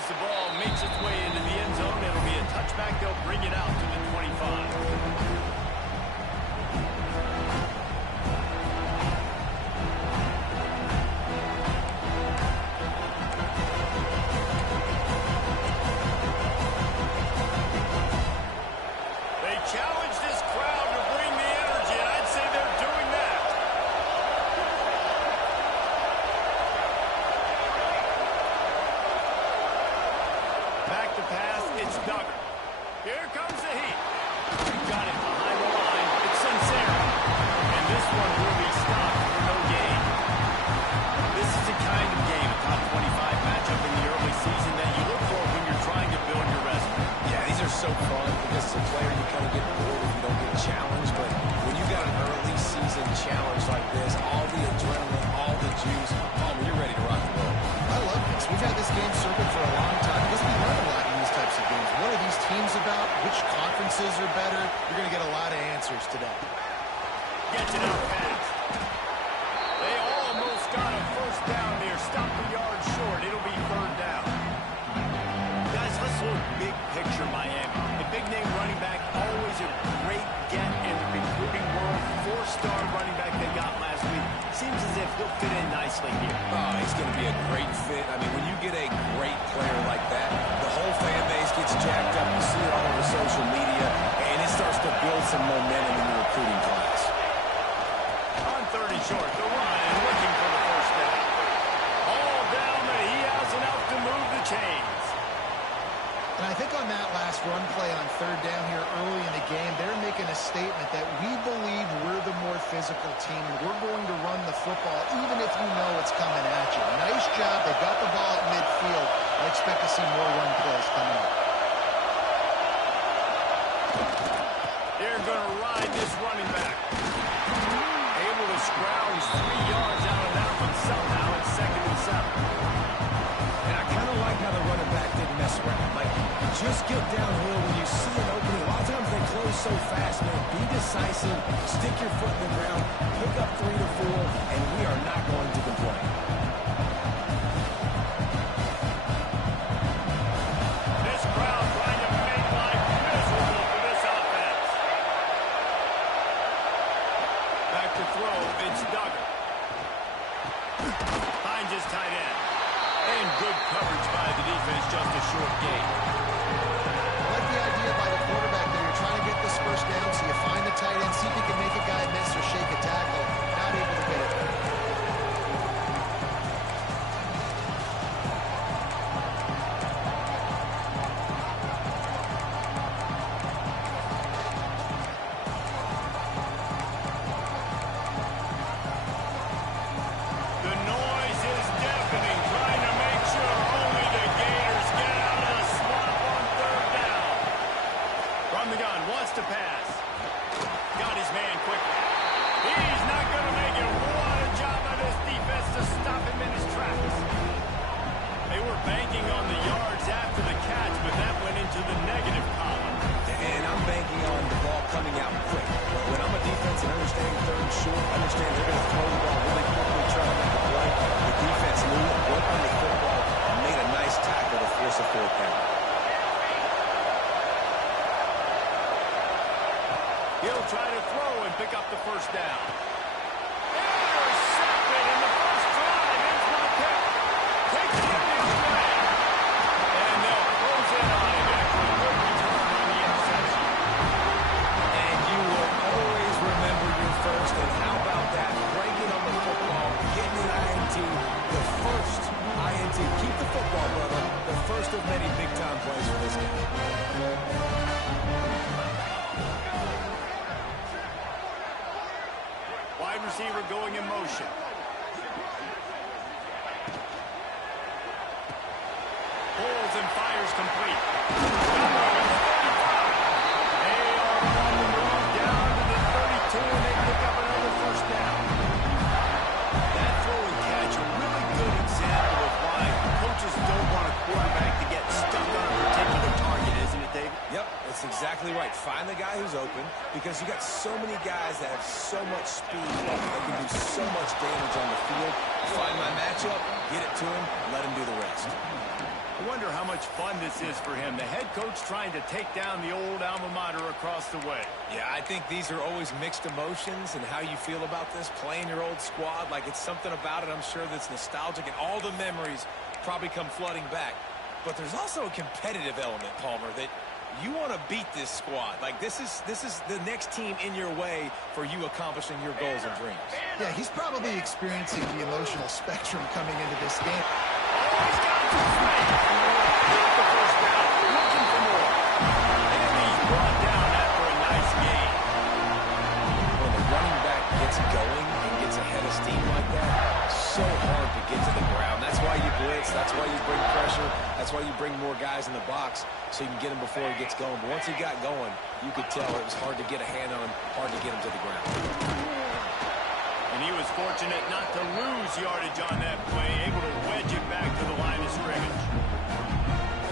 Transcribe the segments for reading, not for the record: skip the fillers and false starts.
as the ball makes its way into the end zone, it'll be a touchback. They'll bring it out to the 25. Challenge this crowd to bring the energy, and I'd say they're doing that. Back to pass, it's Duggar. Here comes the heat. Got it behind the line. It's Sincere. And this one will be stopped for no gain. This is the kind of game, a top 25 matchup in the early season, that you look for when you're trying to build your resume. Yeah, these are so fun because as a player you kind of get bored if you don't get challenged. But when you got an early season challenge like this, all the adrenaline, all the juice, you're ready to rock and roll. I love this. We've had this game circled for a long time because we learn a lot in these types of games. What are these teams about? Which conferences are better? You're going to get a lot of answers today. Gets it out fast. They almost got a first down there. Stopped the yard short. It'll be third down. Guys, let's look big picture Miami. The big-name running back, always a great get in the recruiting world. Four-star running back they got last week. Seems as if he'll fit in nicely here. Oh, he's going to be a great fit. I mean, when you get a great player like that, the whole fan base gets jacked up. You see it all over social media, and it starts to build some momentum in the recruiting class. On 30 short, the run, and looking for the first down. All down, but he has enough to move the chains. And I think on that last run play on third down here early in the game, they're making a statement that we believe we're the more physical team, and we're going to run the football even if you know it's coming at you. Nice job. They got the ball at midfield. I expect to see more run plays coming up. They're going to ride this running back. Able to scrounge 3 yards out of that one somehow. It's 2nd and 7. And I kind of like how the running back didn't mess around. Like, just get downhill when you see an opening. A lot of times they close so fast, man. Be decisive, stick your foot in the ground, pick up 3 to 4, and we are not going to complain. This crowd trying to make life miserable for this offense. Back to throw, it's Duggar. Finds his tight end. And good coverage by the defense, just a short gain. I like the idea by the quarterback that you're trying to get this first down, so you find the tight end, see if you can make a guy miss or shake a tackle. Not able to get it. The noise is deafening, trying to make sure only the Gators get out of the swamp on third down. From the gun, wants to pass. Got his man quickly. He's not going to make it. What a job by this defense to stop him in his tracks. They were banking on the yards after the catch, but that went into the negative column. And I'm banking on the ball coming out quick. When I'm a defense and understand third and short, understand they're going to throw the ball really quickly, try to make a play. The defense knew it, worked on the football, and made a nice tackle to force a fourth down. He'll try to throw and pick up the first down. Intercepted in the first drive. Here's one pick. Takes it on his way. And they'll close in on him after a good return on the interception. And you will always remember your first. And how about that? Breaking on the football, getting an INT, the first INT. Keep the football, brother. The first of many big-time plays for this game. Wide receiver going in motion. Pulls and fires complete. They are on the move down to the 32, and they pick up another first down. That throw and catch, a really good example of why coaches don't want a quarterback to get stuck on a particular target, isn't it, Dave? Yep, that's exactly right. Find the guy who's open because you got so many guys that have so much speed. They can do so much damage on the field. Find my matchup, get it to him, let him do the rest. I wonder how much fun this is for him. The head coach trying to take down the old alma mater across the way. Yeah, I think these are always mixed emotions and how you feel about this, playing your old squad. Like, it's something about it, I'm sure, that's nostalgic, and all the memories probably come flooding back. But there's also a competitive element, Palmer, that you want to beat this squad. Like, this is the next team in your way for you accomplishing your goals and dreams. Yeah, he's probably experiencing the emotional spectrum coming into this game. Oh, he's got to straight. Got the first down. Looking for more. And he's brought down after a nice gain. When the running back gets going and gets ahead of steam like that, so hard to get to the ground. That's why you blitz. That's why you bring pressure. That's why you bring more guys in the box so you can get him before he gets going. But once he got going, you could tell it was hard to get a hand on him, hard to get him to the ground. And he was fortunate not to lose yardage on that play, able to wedge it back to the line of scrimmage.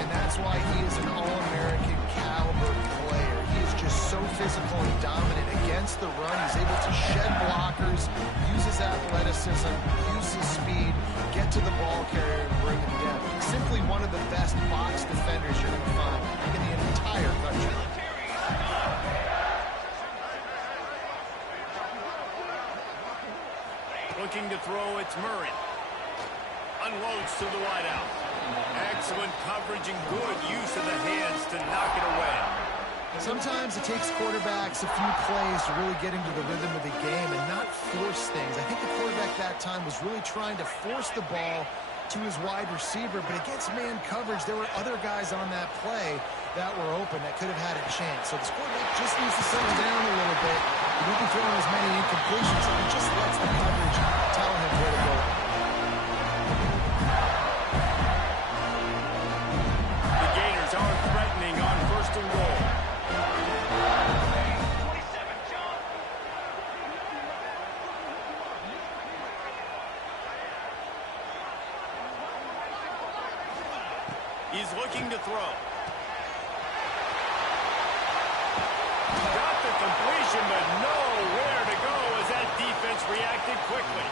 And that's why he is an All-American caliber player. He is just so physical and dominant against the run. He's able to shed blockers, use his athleticism, use his speed, get to the ball carrier and bring him down. He's simply one of the best box defenders you're going to find in the entire country. Looking to throw, it's Murray. Unloads to the wideout. Excellent coverage and good use of the hands to knock it away. Sometimes it takes quarterbacks a few plays to really get into the rhythm of the game and not force things. I think the quarterback that time was really trying to force the ball to his wide receiver, but against man coverage, there were other guys on that play that were open that could have had a chance. So this quarterback just needs to settle down a little bit. He won't be throwing as many incompletions, and he just lets the coverage tell him where to go. The Gators are threatening on 1st and goal. He's looking to throw. Got the completion, but nowhere to go as that defense reacted quickly.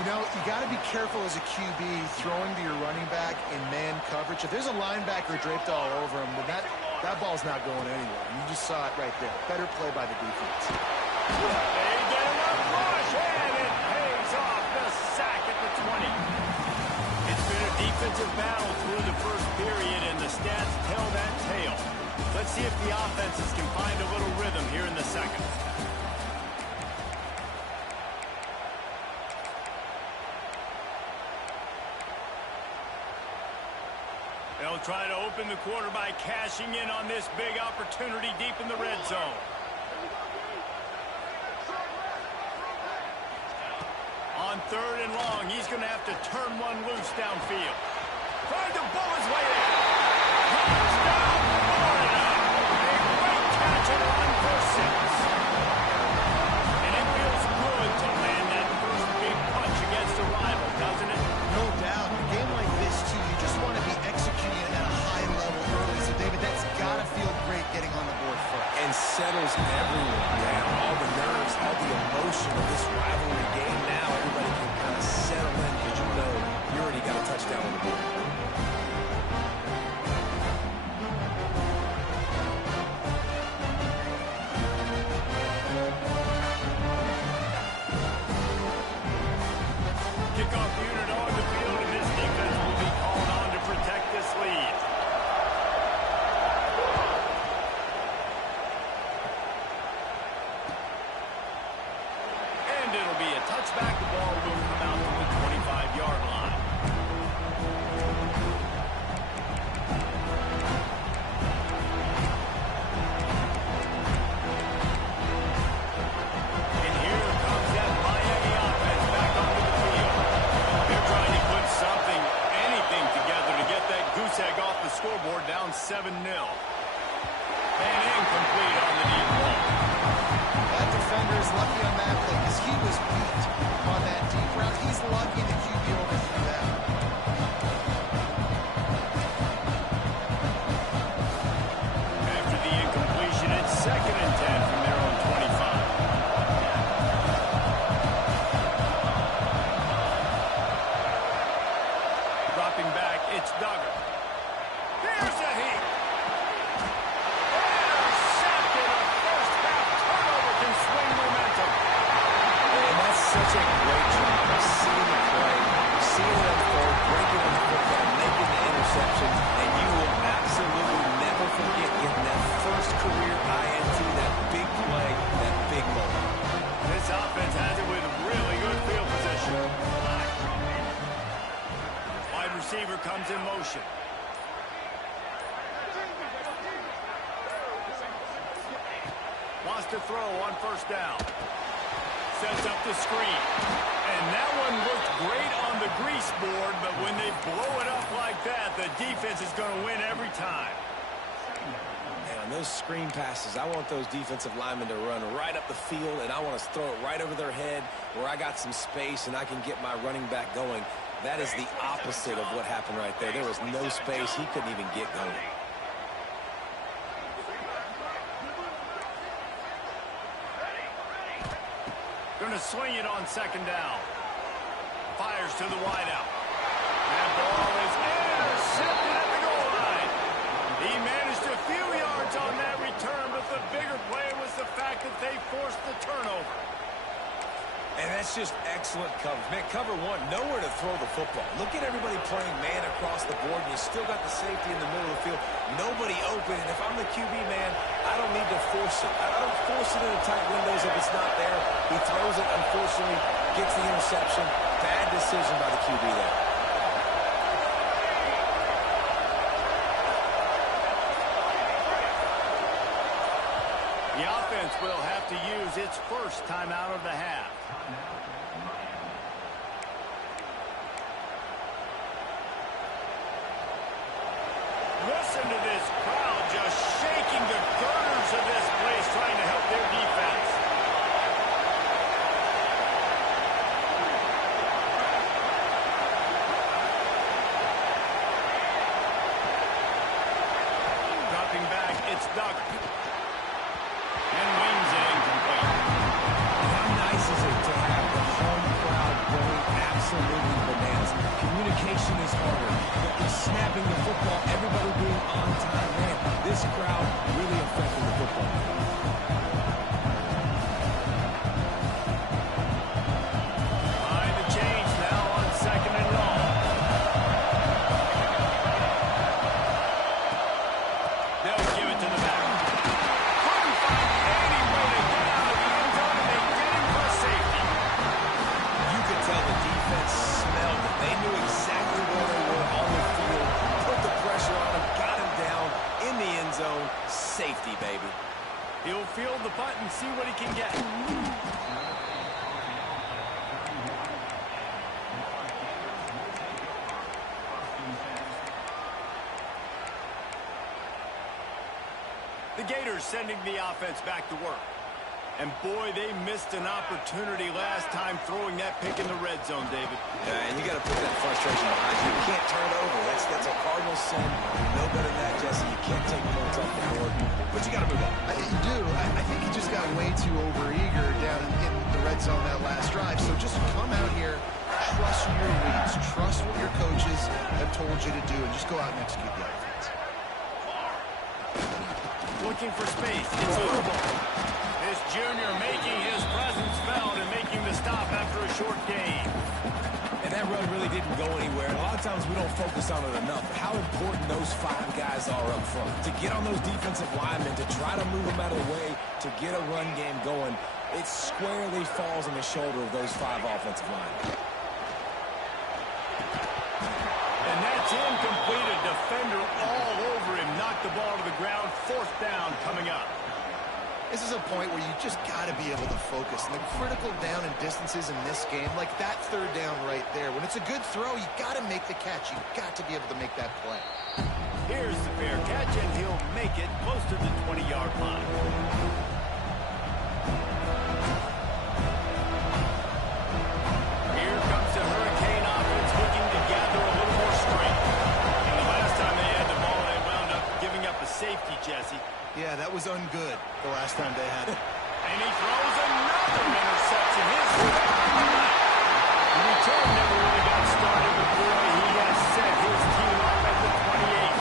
You know, you got to be careful as a QB throwing to your running back in man coverage. If there's a linebacker draped all over him, then that ball's not going anywhere. You just saw it right there. Better play by the defense. They get him a rush, and it pays off the sack at the 20. It's been a defensive battle through the first period, and the stats tell that tale. Let's see if the offenses can find a little rhythm here in the second. They'll try to open the quarter by cashing in on this big opportunity deep in the red zone. On 3rd and long, he's going to have to turn one loose downfield. Trying to bull his way in. Touchdown, Florida! A great catch and run for 6. And it feels good to land that first big punch against a rival, doesn't it? No doubt. A game like this, too, you just want to be executing at a high level early. So, David, that's got to feel great getting on the board first. And settles everyone down. All the nerves, all the emotion of this rivalry game. Now everybody can kind of settle in because you know you already got a touchdown on the board. Kickoff unit on the field, and this defense will be called on to protect this lead. And it'll be a touchback. The ball will come out to the 25-yard line. And here comes that Miami offense back onto the field. They're trying to put something, anything together to get that goose egg off the scoreboard, down 7-0. And incomplete on the deep ball. That defender is lucky on that play because he was beat on that deep route. He's lucky the QB overthrew that. After the incompletion, it's 2nd and 10 from their own 25. Dropping back, it's Douglas. Here's a heat. Intercepted. A first-half turnover can swing momentum. And that's such a great job of seeing the play, seeing it unfold, breaking on the football, making the interceptions, and you will absolutely never forget getting that first career INT, that big play, that big moment. This offense has it with really good field position. Wide receiver comes in motion. Wants to throw on first down. Sets up the screen. And that one looked great on the grease board, but when they blow it up like that, the defense is going to win every time. And on those screen passes, I want those defensive linemen to run right up the field, and I want to throw it right over their head where I got some space and I can get my running back going. That is the opposite of what happened right there. There was no space. He couldn't even get going. Going to swing it on second down. Fires to the wideout. That ball is intercepted at the goal line. He managed a few yards on that return, but the bigger play was the fact that they forced the turnover. And that's just excellent coverage. Man, cover one, nowhere to throw the football. Look at everybody playing man across the board, and you still got the safety in the middle of the field. Nobody open, and if I'm the QB, man, I don't need to force it. I don't force it into tight windows if it's not there. He throws it, unfortunately, gets the interception. Bad decision by the QB there. The offense will have to use its first timeout of the half. Listen to this crowd just shaking the girders of this place, trying to help their defense. Dropping back, it's Duck. And wings it incomplete. How nice is it to have the home crowd going absolutely bananas? Communication is harder. The snapping the football, everybody being on time. Man, this crowd really affecting the football. Behind the change now on second and long. They'll give it to the back. Couldn't find any way to get out of the end zone, and they get him for safety. You could tell the defense smelled it. They knew exactly where they were on the field, put the pressure on him, got him down in the end zone. Safety, baby. He'll field the punt and see what he can get. The Gators sending the offense back to work. And boy, they missed an opportunity last time throwing that pick in the red zone, David. Yeah, and you got to put that frustration behind you. You can't turn it over. That's a Cardinal sin. You know better than that, Jesse. You can't take points off the board. But you got to move on. You do. I think he just got way too overeager down in the red zone that last drive. So just come out here, trust your reads, trust what your coaches have told you to do, and just go out and execute the offense. Looking for space. It's Ubo. This junior making his presence felt and making the stop after a short gain. And that run really didn't go anywhere. And a lot of times we don't focus on it enough. How important those five guys are up front. To get on those defensive linemen, to try to move them out of the way, to get a run game going, it squarely falls on the shoulder of those five offensive linemen. And that's incomplete. A defender all over him. Knocked the ball to the ground. Fourth down coming up. This is a point where you just got to be able to focus. And the critical down and distances in this game, like that third down right there, when it's a good throw, you got to make the catch. You got to be able to make that play. Here's the fair catch, and he'll make it close to the 20-yard line. Here comes the Hurricane offense looking to gather a little more strength. And the last time they had the ball, they wound up giving up a safety, Jesse. Yeah, that was ungood the last time they had it. And he throws another interception. His the return never really got started, but boy, he has set his team up at the 28.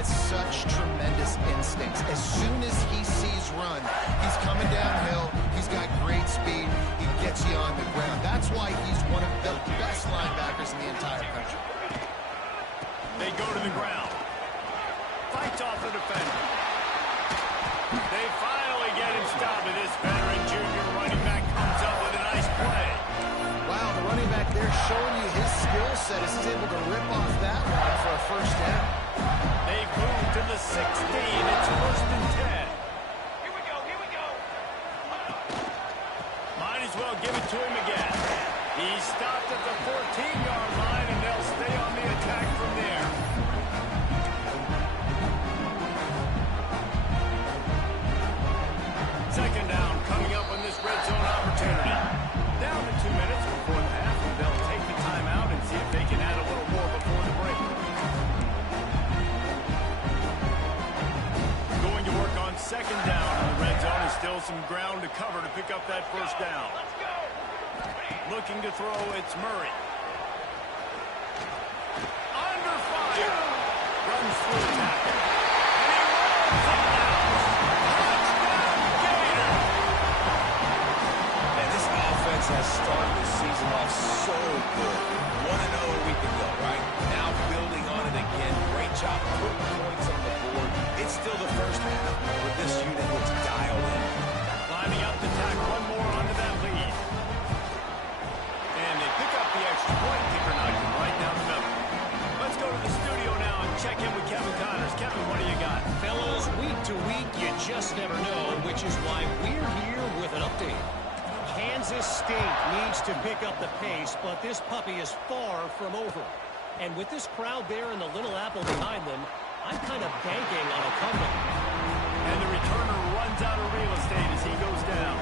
has such tremendous instincts. As soon as he sees run, he's coming downhill. He's got great speed. He gets you on the ground. That's why he's one of the best linebackers in the entire country. They go to the ground. Fights off the defender. They finally get him stopped, and this veteran junior running back comes up with a nice play. Wow, the running back there showing you his skill set as he's able to rip off that one for a first down. They move to the 16. It's 1st and 10. Here we go, here we go. Might as well give it to him again. He's stopped at the 14-yard line, and they'll stay on the attack from there. Second down coming up on this red zone opportunity. Down to 2 minutes before the half. They'll take the timeout and see if they can add a little more before the break. Going to work on second down in the red zone. And still some ground to cover to pick up that first down. Looking to throw, it's Murray. Under fire. Runs through the tackle. Has started the season off so good. 1-0 a week ago, right? Now building on it again. Great job putting points on the board. It's still the first half, but this unit looks dialed in. Lining up to tack one more onto that lead. And they pick up the extra point. Kicker knocks him right down the middle. Let's go to the studio now and check in with Kevin Connors. Kevin, what do you got? Fellows, week to week, you just never know, which is why we're here with an update. Kansas State needs to pick up the pace, but this puppy is far from over. And with this crowd there and the Little Apple behind them, I'm kind of banking on a comeback. And the returner runs out of real estate as he goes down.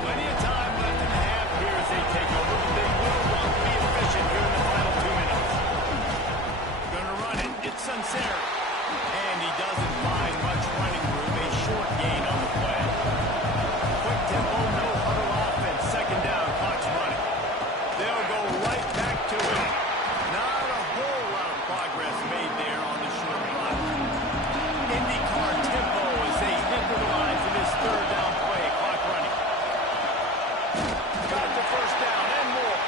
Plenty of time left in the half here as they take over, but they will want to be efficient here in the final 2 minutes. Gonna run it. It's Sunseri. And he doesn't find much running room. A short gain on the play. Quick tempo, no huddle offense. Second down, clock's running. They'll go right back to it. Not a whole lot of progress made there on the short run. IndyCar tempo as they hit the line for this third down play. Clock running. Got the first down and more.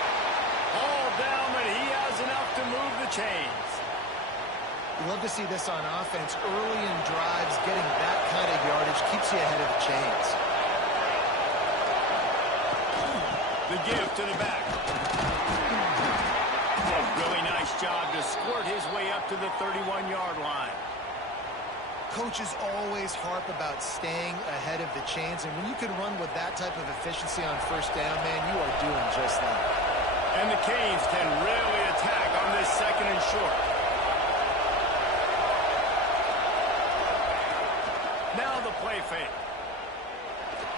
All down, but he has enough to move the chains. You love to see this on offense. Early in drives, getting that kind of yardage keeps you ahead of the chains. The give to the back. Really nice job to squirt his way up to the 31-yard line. Coaches always harp about staying ahead of the chains, and when you can run with that type of efficiency on first down, man, you are doing just that. And the Canes can really attack on this second and short. Now the play fake.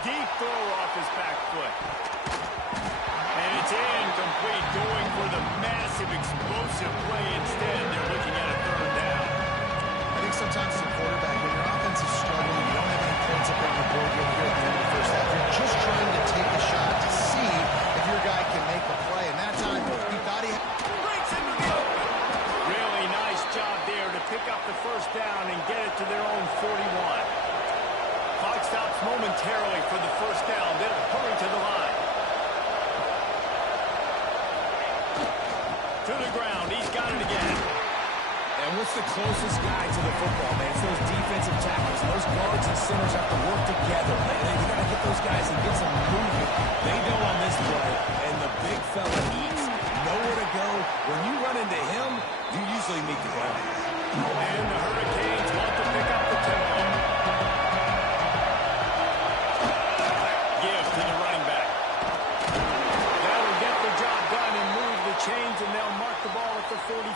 Deep throw off his back foot. And it's incomplete, going for the massive explosive play instead. They're looking at a third down. I think sometimes as a quarterback, when your offense is struggling, you don't have any points up on the board yet here at the end of the first half. You're just trying to take a shot to see if your guy can make a play. And that time, he thought he had... Breaks into the open. Really nice job there to pick up the first down and get it to their own 41. Clock stops momentarily for the first down. They'll hurry to the line. To the ground. He's got it again. And what's the closest guy to the football, man? It's those defensive tackles. Those guards and centers have to work together. You got to get those guys and get some movement. They don't on this play, and the big fella eats. Nowhere to go. When you run into him, you usually meet the ground. And the Hurricanes want to pick up the tempo. Give to the running back. That'll get the job done and move the chains, and they'll mark the ball at the 45.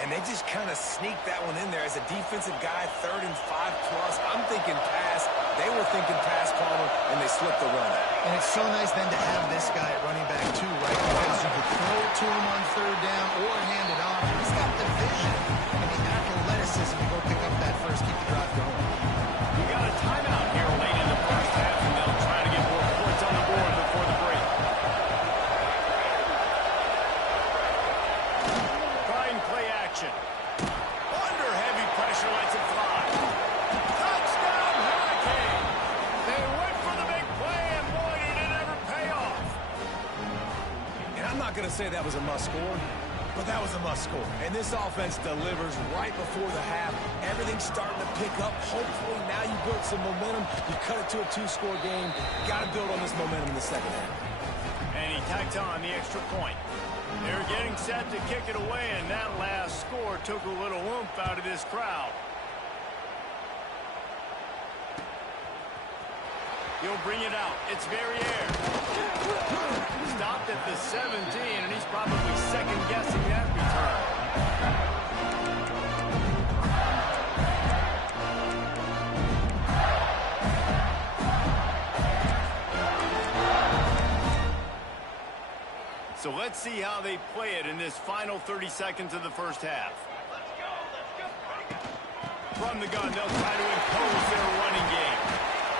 And they just kind of sneaked that one in there as a defensive guy, 3rd and 5+. I'm thinking pass. They were thinking pass caller, and they slipped the run. And it's so nice then to have this guy at running back too, right? Because you could throw it to him on third down or hand it off. He's got the vision and the athleticism to go pick up that first, keep the drive going. We got a timeout here late in the first half, and they'll try to get more points on the board before the break. not going to say that was a must-score, but that was a must-score. And this offense delivers right before the half. Everything's starting to pick up. Hopefully now you build some momentum. You cut it to a 2-score game. Got to build on this momentum in the second half. And he tacked on the extra point. They're getting set to kick it away, and that last score took a little oomph out of this crowd. He'll bring it out. It's Verrier. Stopped at the 17, and he's probably second-guessing that return. So let's see how they play it in this final 30 seconds of the first half. From the gun, they'll try to impose their running game.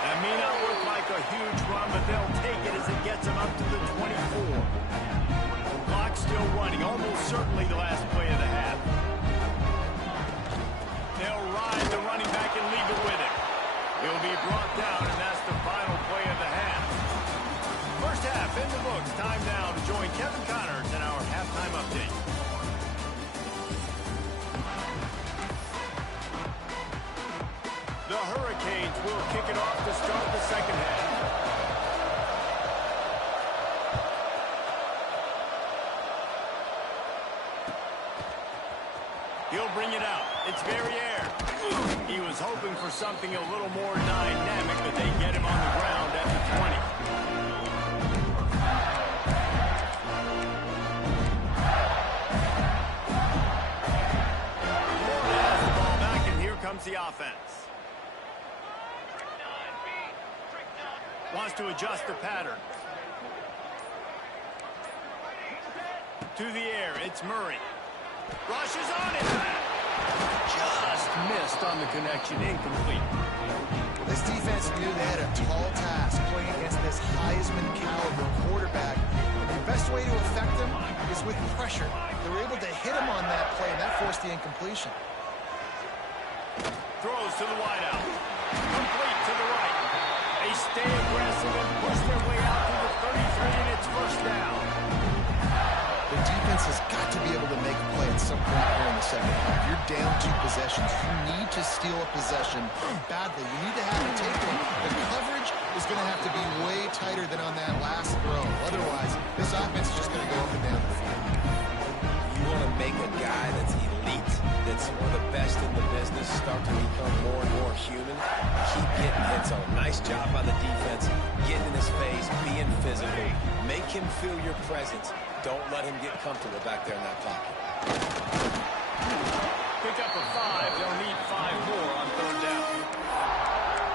That may not look like a huge run, but they'll take it as it gets them up to the 24. Clock still running, almost certainly the last play of the half. They'll ride the running back and leave it with him. He'll be brought down, and that's the final play of the half. First half in the books. Time now to join Kevin Connors in our halftime update. The Hurricanes will kick it off to start the second half. He'll bring it out. It's Verrier. He was hoping for something a little more dynamic, but they get him on the ground at the 20. The offense wants to adjust the pattern. To the air, it's Murray. Rushes on it. Just missed on the connection, incomplete. This defense knew they had a tall task playing against this Heisman caliber quarterback. And the best way to affect them is with pressure. They were able to hit him on that play, and that forced the incompletion. Throws to the wideout. Complete to the right. They stay aggressive and push their way out to the 33, and it's first down. The defense has got to be able to make a play at some point here in the second half. You're down 2 possessions. You need to steal a possession badly. You need to have a takeaway. The coverage is going to have to be way tighter than on that last throw. Otherwise, this offense is just going to go up and down the field. You want to make a guy that's elite, that's one of the best in the business, start to become more and more human. Keep getting hits on him. Nice job by the defense, getting in his face, being physical. Make him feel your presence. Don't let him get comfortable back there in that pocket. Pick up a 5. They'll need 5 more on third down.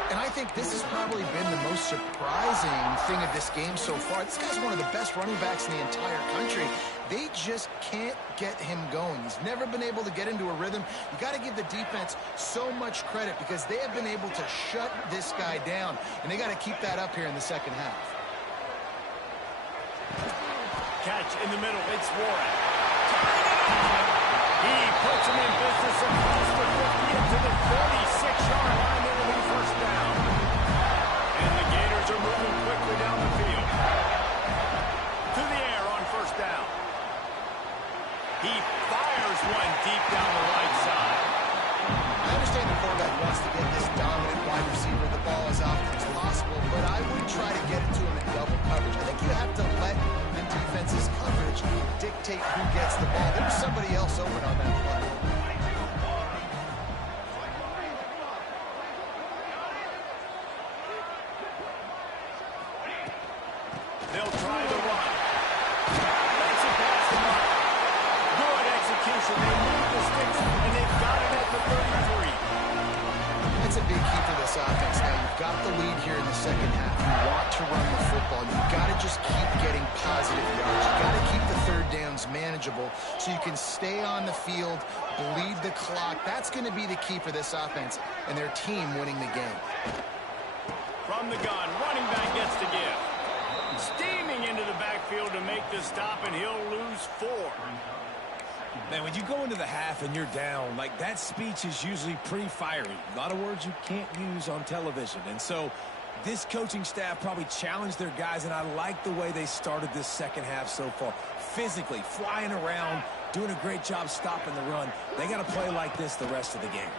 And I think this has probably been the most surprising thing of this game so far. This guy's one of the best running backs in the entire country. They just can't get him going. He's never been able to get into a rhythm. You got to give the defense so much credit because they have been able to shut this guy down, and they got to keep that up here in the second half. Catch in the middle. It's Warren. He puts him in business across the 50 into the 46-yard line. It'll be first down. And the Gators are moving quickly down the field. To the air on first down. He fires one deep down the right side. I understand the quarterback wants to get this dominant wide receiver the ball as often as possible, but I wouldn't try to get it to him in double coverage. I think you have to let the defense's coverage dictate who gets the ball. There was somebody else open on that play. They'll try the run. Makes it past the mark. Good execution. They move the sticks, and they've got it at the 33. That's a big key for this offense. Now, you've got the lead here in the second half. You want to run the football. You've got to just keep getting positive yards. You've got to keep the third downs manageable so you can stay on the field, bleed the clock. That's going to be the key for this offense and their team winning the game. From the gun, running back gets to give. Steaming into the backfield to make the stop, and he'll lose 4. Man, when you go into the half and you're down, like that speech is usually pretty fiery. A lot of words you can't use on television. And so This coaching staff probably challenged their guys, and I like the way they started this second half so far. Physically, flying around, doing a great job stopping the run. They got to play like this the rest of the game.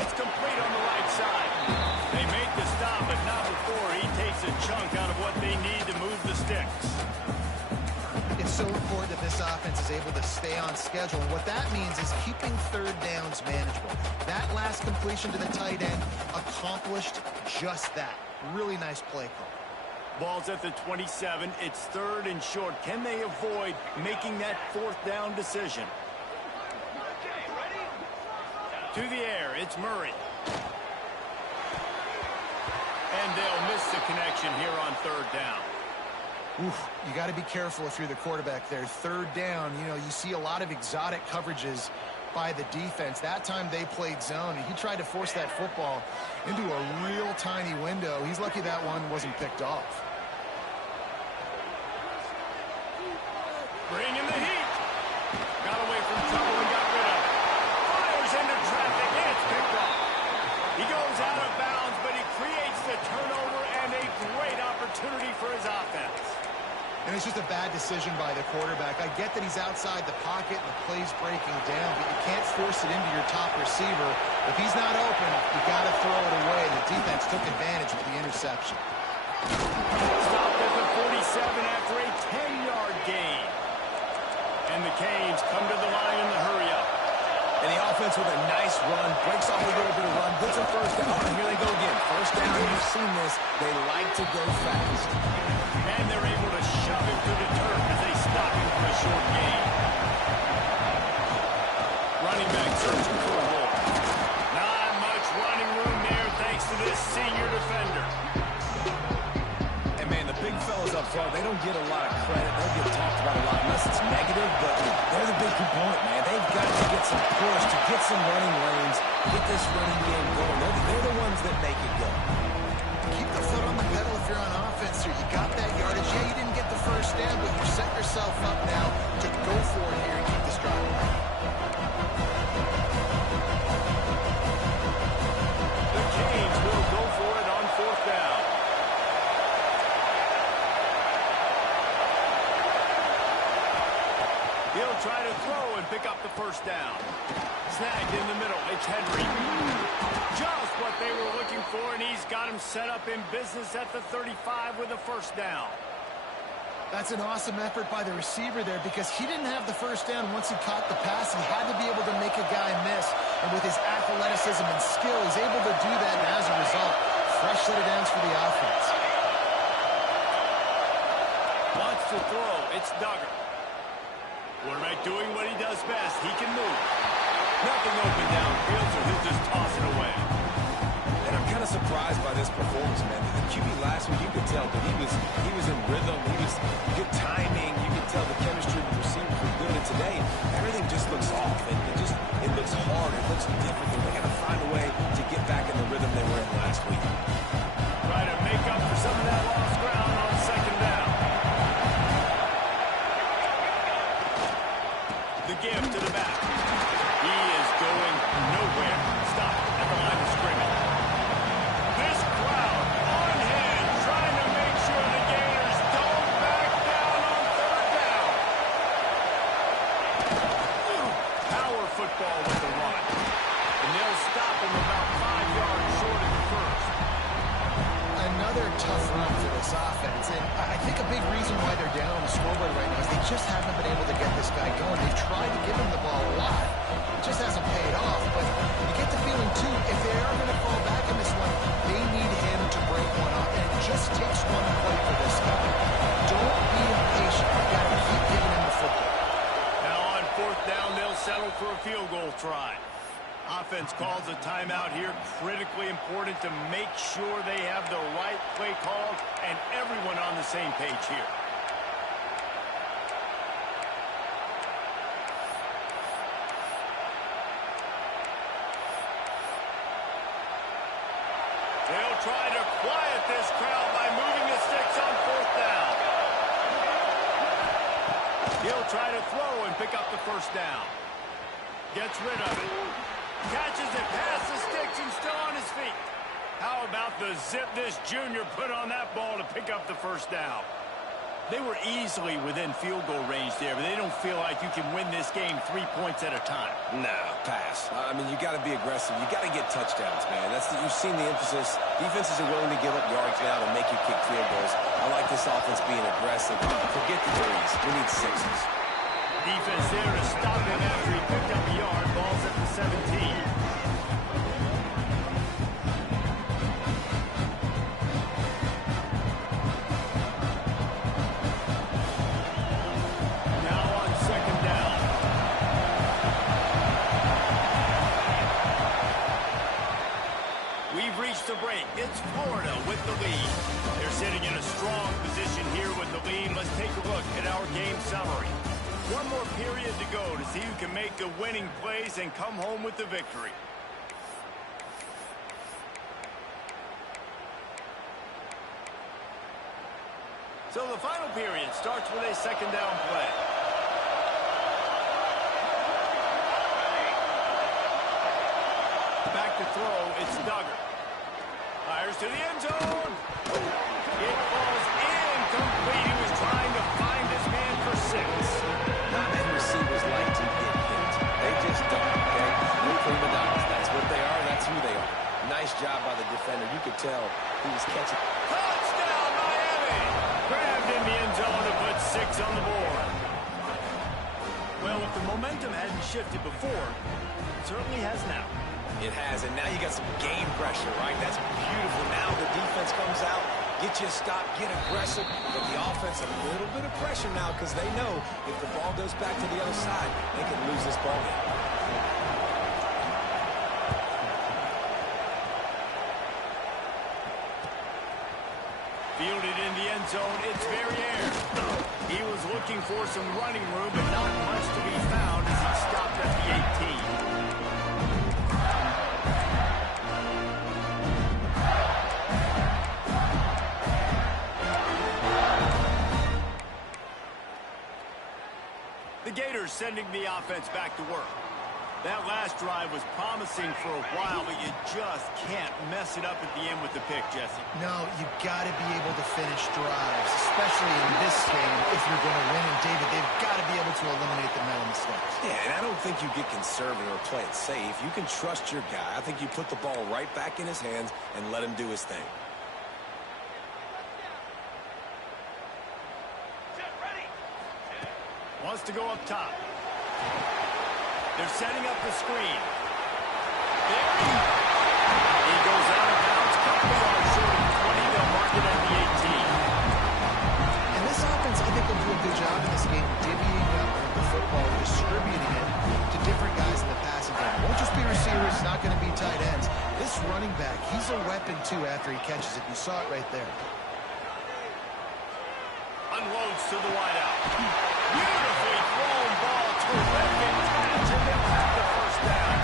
It's complete on the right side. They make the stop, but not before he takes a chunk out of what they need to move the sticks. It's so important that this offense is able to stay on schedule. And what that means is keeping third downs manageable. That last completion to the tight end accomplished just that. Really nice play call. Ball's at the 27. It's third and short. Can they avoid making that fourth down decision? To the air, it's Murray. And they'll miss the connection here on third down. Oof, you got to be careful if you're the quarterback there. Third down, you know, you see a lot of exotic coverages by the defense. That time they played zone, and he tried to force that football into a real tiny window. He's lucky that one wasn't picked off. Bring in the heat. Got away from trouble and got rid of it. Fires into traffic, and it's picked off. He goes out of bounds, but he creates the turnover and a great opportunity for his offense. And it's just a bad decision by the quarterback. I get that he's outside the pocket and the play's breaking down, but you can't force it into your top receiver. If he's not open, you got to throw it away. The defense took advantage with the interception. Stopped at the 47 after a 10-yard gain. And the Canes come to the line in the hurry-up. And the offense with a nice run, breaks off a little bit of run, gets a first down. Oh, here they go again. First down, you've seen this. They like to go fast. And they're able to shove him to the turf as they stop him for a short gain. Running back searching for a hole. Not much running room there thanks to this senior defender. And, man, the big fellas up front, they don't get a lot of credit. They don't get talked about a lot unless it's negative, but they're the big component, man. They've got to get some push, to get some running lanes, get this running game going. They're the ones that make it go. Keep the foot on the pedal if you're on offense here. You got that yardage. Yeah, you didn't get the first down, but you set yourself up now to go for it here and keep this drive alive. The Canes will go for it on fourth down. He'll try to throw and pick up the first down. Snagged in the middle. It's Henry. Just what they were looking for, and he's got him set up in business at the 35 with a first down. That's an awesome effort by the receiver there because he didn't have the first down once he caught the pass. He had to be able to make a guy miss. And with his athleticism and skill, he's able to do that. And as a result, fresh set of downs for the offense. Wants to throw. It's Duggar. Quarterback doing what he does best. He can move. Nothing open downfield, so he'll just toss it away. And I'm kind of surprised by this performance, man. The QB last week, you could tell that he was in rhythm. He was good timing. You could tell the chemistry of the receivers was good. And today, everything just looks off. It looks hard. It looks difficult. They got to find a way to get back in the rhythm they were in last week. Try to make up for some of that lost ground on second down. The give to the back. He is going nowhere. Stop at the line of scrimmage. This crowd on hand trying to make sure the Gators don't back down on third down. Power football with the run. And they'll stop him about 5 yards short of the first. Another tough run for this offense. And I think a big reason why they're down on the scoreboard right now is they just haven't been able to get this guy going. They've tried to give him the ball a lot. It just hasn't paid off. But you get the feeling, too, if they are going to fall back in this one, they need him to break one off. And it just takes one play for this guy. Don't be impatient. You've got to keep giving him the football. Now on fourth down, they'll settle for a field goal try. Offense calls a timeout here. Critically important to make sure they have the right play call and everyone on the same page here. They'll try to quiet this crowd by moving the sticks on fourth down. He'll try to throw and pick up the first down. Gets rid of it. Catches it past the sticks and still on his feet. How about the zip this junior put on that ball to pick up the first down? They were easily within field goal range there, but they don't feel like you can win this game 3 points at a time. No, pass. I mean, you got to be aggressive. You got to get touchdowns, man. You've seen the emphasis. Defenses are willing to give up yards now to make you kick field goals. I like this offense being aggressive. Forget the threes. We need sixes. Defense there to stop him after he picked up the yard. Ball's at the 17. The break. It's Florida with the lead. They're sitting in a strong position here with the lead. Let's take a look at our game summary. One more period to go to see who can make the winning plays and come home with the victory. So the final period starts with a second down play. Back to throw, it's Duggar. Fires to the end zone. It falls incomplete. He was trying to find his man for 6. Not many receivers like to get hit. They just don't, okay? No prima donnas. That's what they are. That's who they are. Nice job by the defender. You could tell he was catching. Touchdown, Miami! Grabbed in the end zone to put 6 on the board. Well, if the momentum hadn't shifted before, it certainly has now. It has, and now you got some game pressure, right? That's beautiful. Now the defense comes out, get you a stop, get aggressive, but the offense a little bit of pressure now because they know if the ball goes back to the other side, they could lose this ball game. Fielded in the end zone, it's Verrier. He was looking for some running room, but not much to be found as he stopped at the 18. The Gators sending the offense back to work. That last drive was promising for a while, but you just can't mess it up at the end with the pick, Jesse. No, you've got to be able to finish drives, especially in this game if you're going to win. And, David, they've got to be able to eliminate the mental mistakes. Yeah, and I don't think you get conservative or play it safe. You can trust your guy. I think you put the ball right back in his hands and let him do his thing. Wants to go up top. They're setting up the screen. There he goes out of bounds. Couple yards short of 20. They'll mark it at the 18. And this offense, I think, will do a good job in this game divvying up the football, distributing it to different guys in the passing game. It won't just be receivers. It's not going to be tight ends. This running back, he's a weapon, too, after he catches it. You saw it right there. Unloads to the wideout. Beautifully thrown ball. Terrific catch, and they'll have the first down.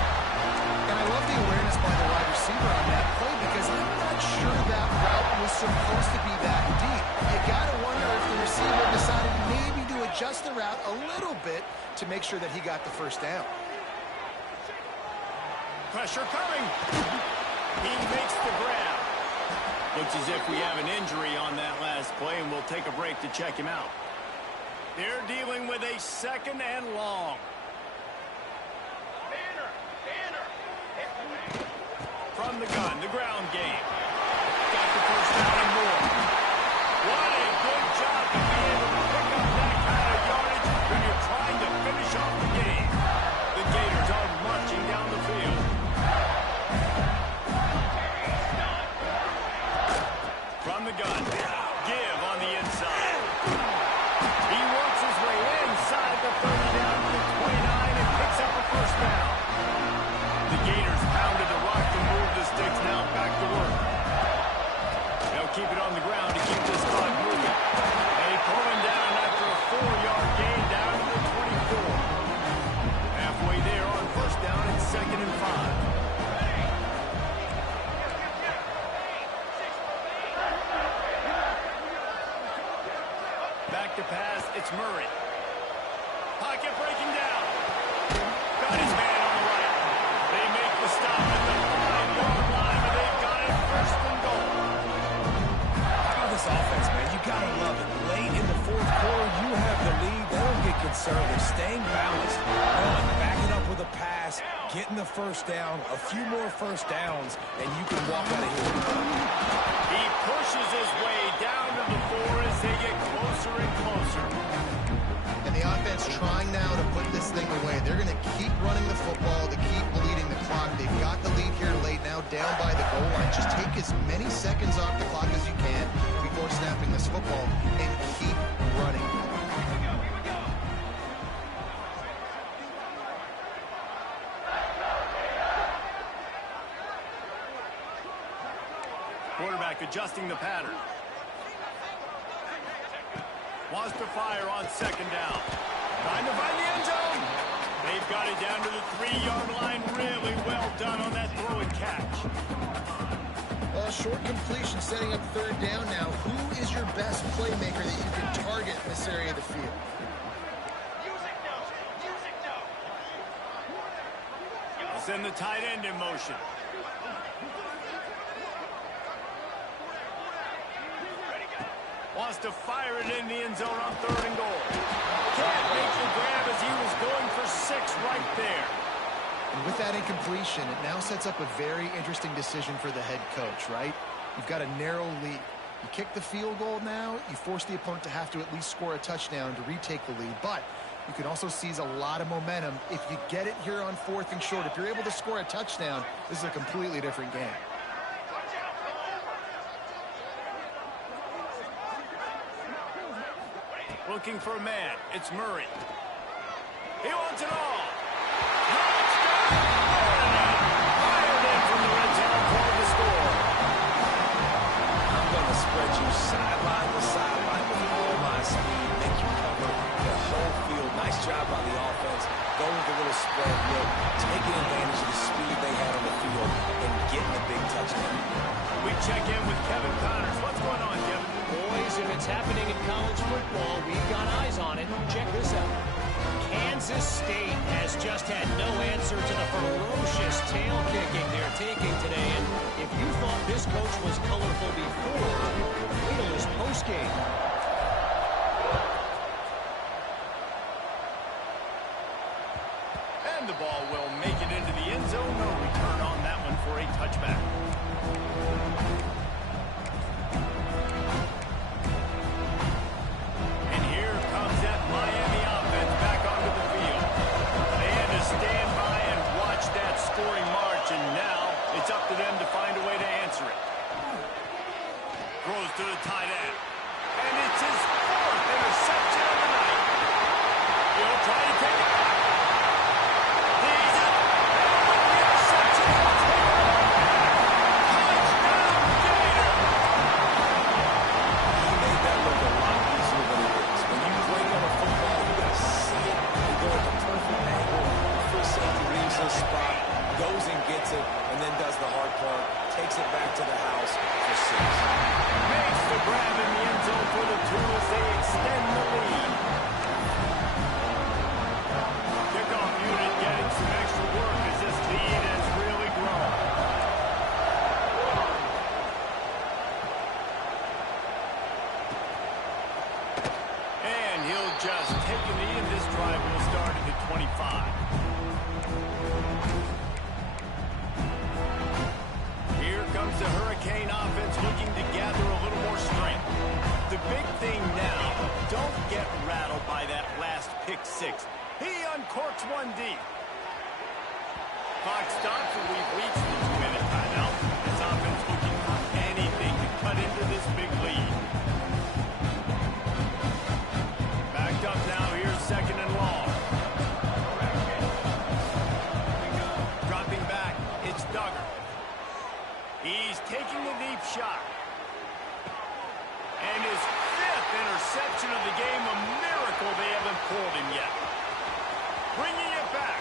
And I love the awareness by the wide receiver on that play because I'm not sure that route was supposed to be that deep. You got to wonder if the receiver decided maybe to adjust the route a little bit to make sure that he got the first down. Pressure coming. He makes the grab. Looks as if we have an injury on that last play, and we'll take a break to check him out. They're dealing with a second and long. From the gun, the ground game. Got the first down and more. What a good job to be able to pick up that kind of yardage when you're trying to finish off the game. The Gators are marching down the field. From the gun, give on the inside. He works his way inside the 30 down to the 29 and picks up a first down. The Gators pounded the rock to move the sticks, now back to work. They'll keep it on the ground to keep this clock moving. They pull him down after a 4-yard gain down to the 24. Halfway there on first down and 2nd and 5. Back to pass, it's Murray. Pocket breaking down. Got his man on the right. They make stop at the 5-yard line, and they've got it first and goal. How about this offense, man? You got to love it. Late in the fourth quarter, you have the lead. They don't get concerned. They're staying balanced. Backing up with a pass, getting the first down, a few more first downs, and you can walk out of here. He pushes his way down to the 4 as they get closer and closer. And the offense trying now to put this thing away. They're going to keep running the football to keep bleeding the clock. They've got the lead here late, now down by the goal line. Just take as many seconds off the clock as you can before snapping this football and keep running. Quarterback adjusting the pattern. Wants to fire on second down. Trying to find the end zone. They've got it down to the 3-yard line. Really well done on that throw and catch. Well, short completion setting up third down now. Who is your best playmaker that you can target in this area of the field? Music note. Music note. Send the tight end in motion. Wants to fire it in the end zone on third and goal. Can't make the grab as he was going for 6 right there. And with that incompletion, it now sets up a very interesting decision for the head coach, right? You've got a narrow lead. You kick the field goal now, you force the opponent to have to at least score a touchdown to retake the lead. But you can also seize a lot of momentum if you get it here on 4th and short. If you're able to score a touchdown, this is a completely different game. Looking for a man. It's Murray. He wants it all. Fired in from the red zone for the score. I'm going to spread you sideline to sideline with all my speed, make you cover the whole field. Nice job by the offense. Going with a little spread look, taking advantage of the speed they had on the field and getting a big touchdown. We check in with Kevin Connors. What's going on, Kevin? Boys, if it's happening in college football, we've got eyes on it. Check this out. Kansas State has just had no answer to the ferocious tail kicking they're taking today. And if you thought this coach was colorful before, wait till his postgame. And the ball will make it into the end zone. No return on that one for a touchback. And here comes that Miami offense back onto the field. They had to stand by and watch that scoring march, and now it's up to them to find a way to answer it. Throws to the tight end. And it's his 4th interception of the night. He'll try to take it back. He's up. And the interception will take it back. Touchdown, Gator. He made that look a lot easier than it is. When you break on a football, you got to see it and go at the perfect angle. Free safety leaves his spot, goes and gets it, and then does the hard part, takes it back to the house for 6. Makes the grab in the end zone for the 2 as they extend the lead. Kickoff unit getting some extra work as this lead has really grown. And he'll just take a knee, and this drive will start at the 25. Here comes the Hurricane offense looking to gather a little more strength. The big thing now, don't get rattled by that last pick 6. He uncorks one deep. Clock stops, and we've reached the 2-minute timeout. This offense looking for anything to cut into this big lead. Backed up now, here's 2nd and long. Dropping back, it's Duggar. He's taking a deep shot. And his 5th interception of the game, a miracle they haven't pulled him yet. Bringing it back.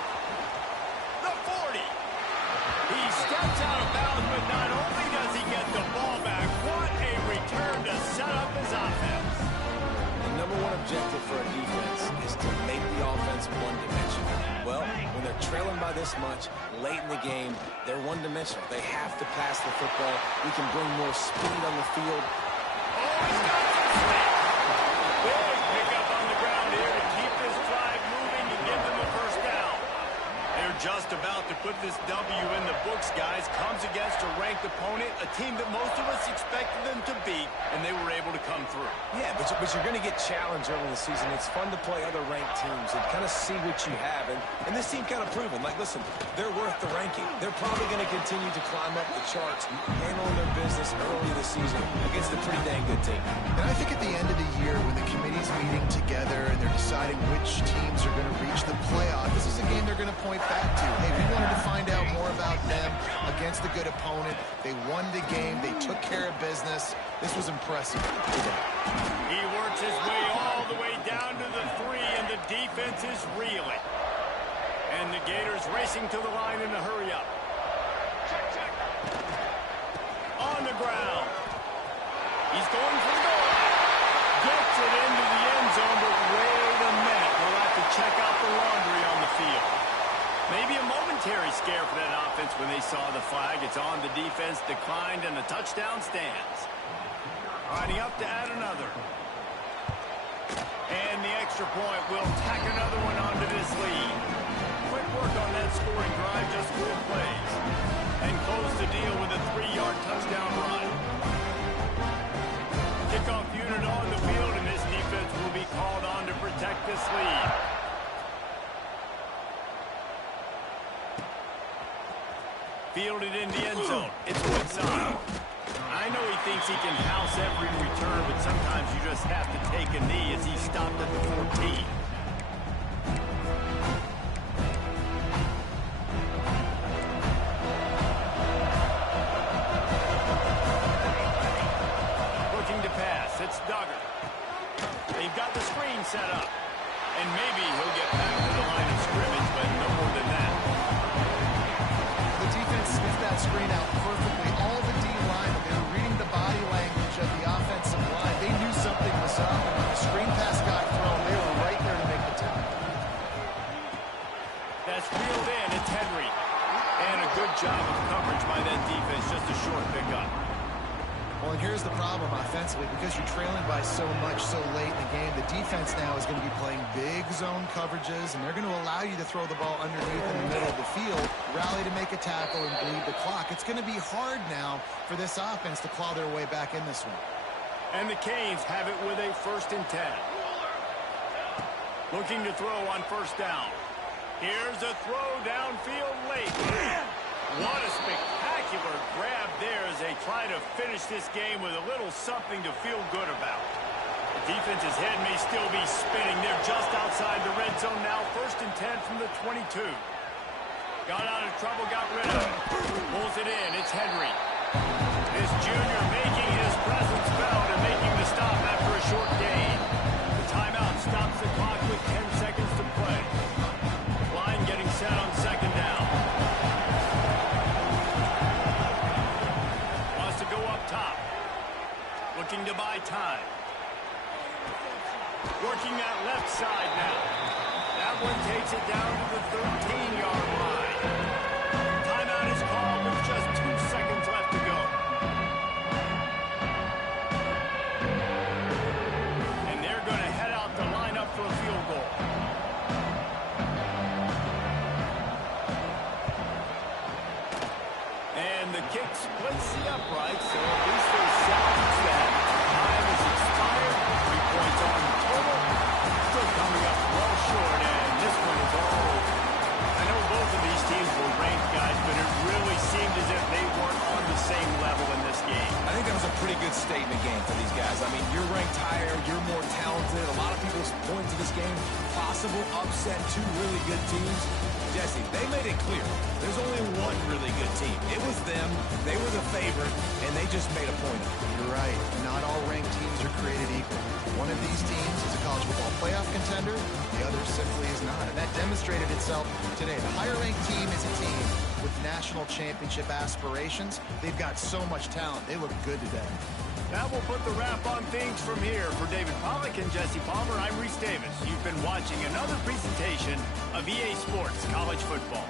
The 40. He steps out of bounds, but not only does he get the ball back, what a return to set up his offense. The number 1 objective for a defense is to make the offense one-dimensional. Well, when they're trailing by this much, late in the game, they're one-dimensional. They have to pass the football. We can bring more speed on the field. Oh, he's got some speed. Big pickup on the ground here to keep this drive moving and give them the first down. They're just about to put this W in the books, guys. Comes against a ranked opponent, a team that most of us expected them to beat, and they were able to come through. Yeah, but you're going to get challenged early in the season. It's fun to play other ranked teams and kind of see what you have. And this team kind of proven, like, listen, they're worth the ranking. They're probably going to continue to climb up the charts, handling their business early this season against a pretty dang good team. And I think at the end of the year, when the committee's meeting together and they're deciding which teams are going to reach the playoff, this is a game they're going to point back to. Hey, we wanted to find out more about them against a good opponent. They won the game. They took care of business. This was impressive today. He works his way all the way down to the 3, and the defense is reeling. And the Gators racing to the line in a hurry up. Check. On the ground. He's going for the goal. Gets it into the end zone, but wait a minute. We'll have to check out the laundry on the field. Maybe a momentary scare for that offense when they saw the flag. It's on, the defense declined, and the touchdown stands. Riding up to add another. And the extra point will tack another one onto this lead. Quick work on that scoring drive, just 4 plays. And close the deal with a 3-yard touchdown run. Kickoff unit on the field, and this defense will be called on to protect this lead. Fielded in the end zone. It's Woodside. I know he thinks he can house every return, but sometimes you just have to take a knee as he stopped at the 14. Looking to pass. It's Duggar. They've got the screen set up. And maybe he'll get back to the line of scrimmage, but no more than that. Sniffed that screen out perfectly. All the D-line, they were reading the body language of the offensive line. They knew something was up, and when the screen pass got thrown, they were right there to make the tackle. That's reeled in. It's Henry. And a good job of coverage by that defense. Just a short pickup. Well, and here's the problem offensively. Because you're trailing by so much so late in the game, the defense now is going to be playing big zone coverages, and they're going to allow you to throw the ball underneath in the middle of the field, rally to make a tackle, and bleed the clock. It's going to be hard now for this offense to claw their way back in this one. And the Canes have it with a 1st and 10. Looking to throw on 1st down. Here's a throw downfield late. What a spectacular grab there as they try to finish this game with a little something to feel good about. The defense's head may still be spinning. They're just outside the red zone now. 1st and 10 from the 22. Got out of trouble, got rid of it. Pulls it in. It's Henry. This junior making his presence felt and making the stop after a short gain. The timeout stops the clock with 10 seconds to play. Line getting set on 2nd down. Wants to go up top. Looking to buy time. Working that left side now. That one takes it down to the 13-yard line. Timeout is called with just 2 seconds left to go. And they're going to head out to line up for a field goal. And the kick splits the upright, so at least they salvage that. Time is expired. 3 points on the total. Still coming up well short, and this one is all over. I know both of these teams were ranked, guys, but it really seemed as if they weren't on the same level in this game. I think that was a pretty good statement game for these guys. I mean, you're ranked higher, you're more talented. A lot of people point to this game. Possible upset, 2 really good teams. Jesse, they made it clear. There's only one really good team. It was them. They were the favorite, and they just made a point of it. You're right. Not all ranked teams are created equal. One of these teams is a college football playoff contender. The other simply is not. And that demonstrated itself today. The higher-ranked team is a team with national championship aspirations. They've got so much talent. They look good today. That will put the wrap on things from here. For David Pollack and Jesse Palmer, I'm Reese Davis. You've been watching another presentation of EA Sports College Football.